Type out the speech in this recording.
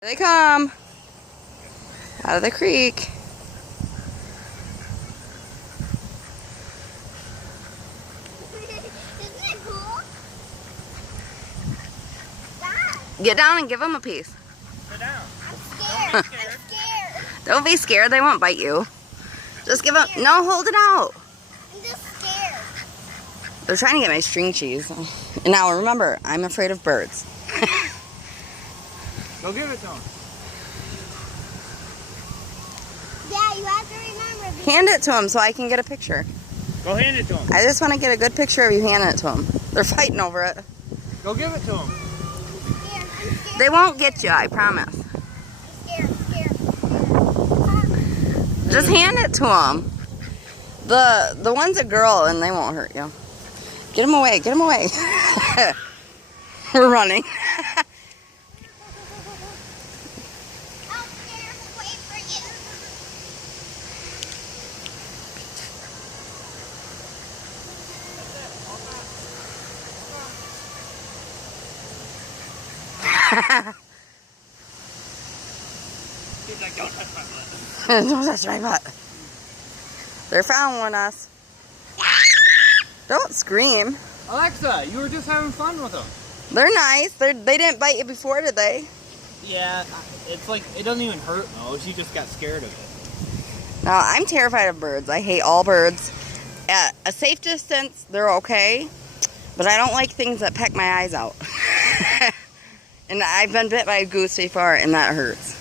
Here they come out of the creek. Isn't it cool? Dad. Get down and give them a piece. Sit down. I'm scared. I'm scared. Don't be scared. They won't bite you. Just give them. No, hold it out. I'm just scared. They're trying to get my string cheese. And now remember, I'm afraid of birds. Go give it to him. Yeah, you have to remember. Hand it to them so I can get a picture. Go hand it to him. I just want to get a good picture of you handing it to them. They're fighting over it. Go give it to him. I'm scared. I'm scared. They won't get you, I promise. I'm scared. I'm scared. Just hand it to them. The one's a girl and they won't hurt you. Get them away. Get them away. We're running. I'm scared. Wait for you. He's like, don't touch my butt. Don't touch my butt. They're following us. Don't scream. Alexa, you were just having fun with them. They're nice. They didn't bite you before, did they? Yeah, it's like, it doesn't even hurt though. She just got scared of it. No, I'm terrified of birds. I hate all birds. At a safe distance, they're okay. But I don't like things that peck my eyes out. And I've been bit by a goose before, and that hurts.